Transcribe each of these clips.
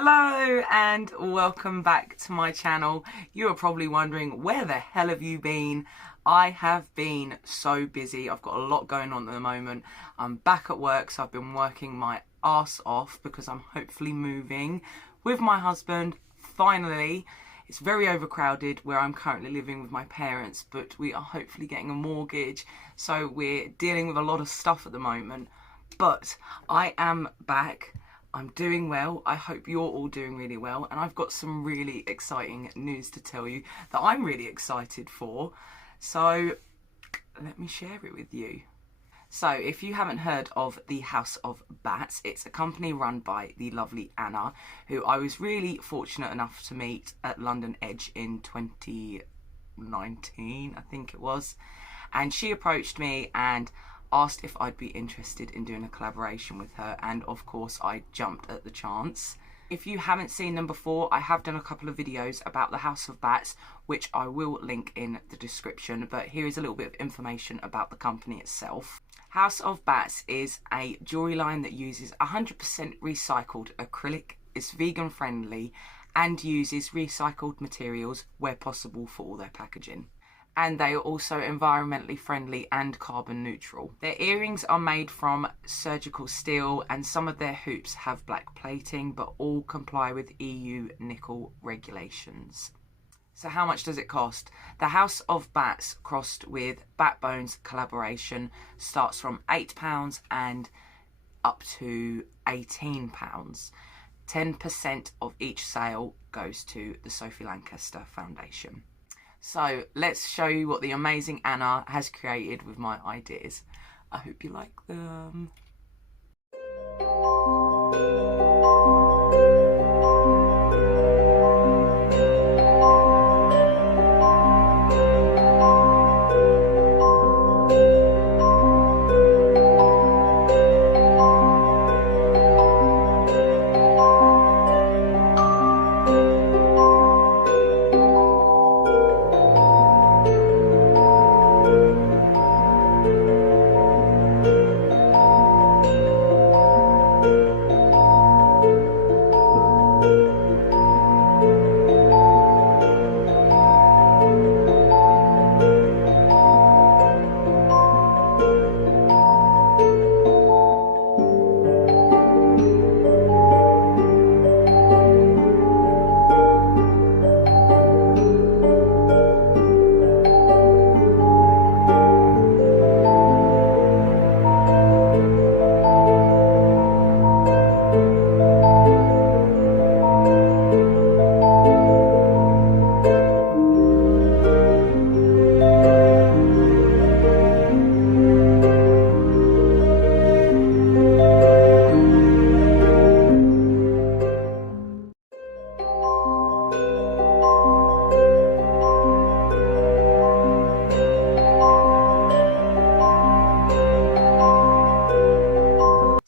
Hello and welcome back to my channel. You are probably wondering, where the hell have you been? I have been so busy. I've got a lot going on at the moment. I'm back at work, so I've been working my ass off because I'm hopefully moving with my husband. Finally, it's very overcrowded where I'm currently living with my parents, but we are hopefully getting a mortgage. So we're dealing with a lot of stuff at the moment. But I am back. I'm doing well. I hope you're all doing really well. And I've got some really exciting news to tell you that I'm really excited for. So let me share it with you. So if you haven't heard of the House of Bats, it's a company run by the lovely Anna, who I was really fortunate enough to meet at London Edge in 2019, I think it was. And she approached me and asked if I'd be interested in doing a collaboration with her, and of course I jumped at the chance. If you haven't seen them before, I have done a couple of videos about the House of Bats, which I will link in the description, but here is a little bit of information about the company itself. House of Bats is a jewellery line that uses 100% recycled acrylic, is vegan friendly, and uses recycled materials where possible for all their packaging. And they are also environmentally friendly and carbon neutral. Their earrings are made from surgical steel, and some of their hoops have black plating, but all comply with EU nickel regulations. So how much does it cost? The House of Bats crossed with Batbones collaboration starts from £8 and up to £18. 10% of each sale goes to the Sophie Lancaster Foundation. So let's show you what the amazing Anna has created with my ideas. I hope you like them.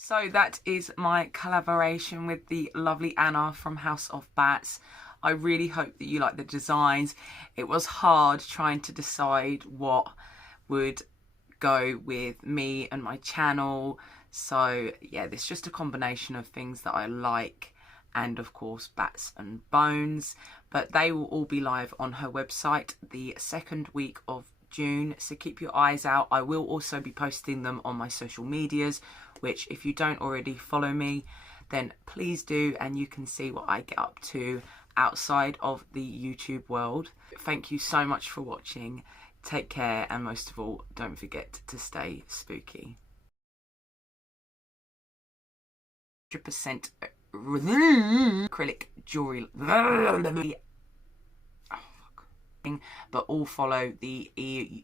So that is my collaboration with the lovely Anna from House of Bats. I really hope that you like the designs. It was hard trying to decide what would go with me and my channel. So yeah, there's just a combination of things that I like, and of course Bats and Bones. But they will all be live on her website the second week of June, so keep your eyes out. I will also be posting them on my social medias, which if you don't already follow me, then please do, and you can see what I get up to outside of the YouTube world. Thank you so much for watching. Take care, and most of all, don't forget to stay spooky. 100% acrylic jewellery, but all follow the EU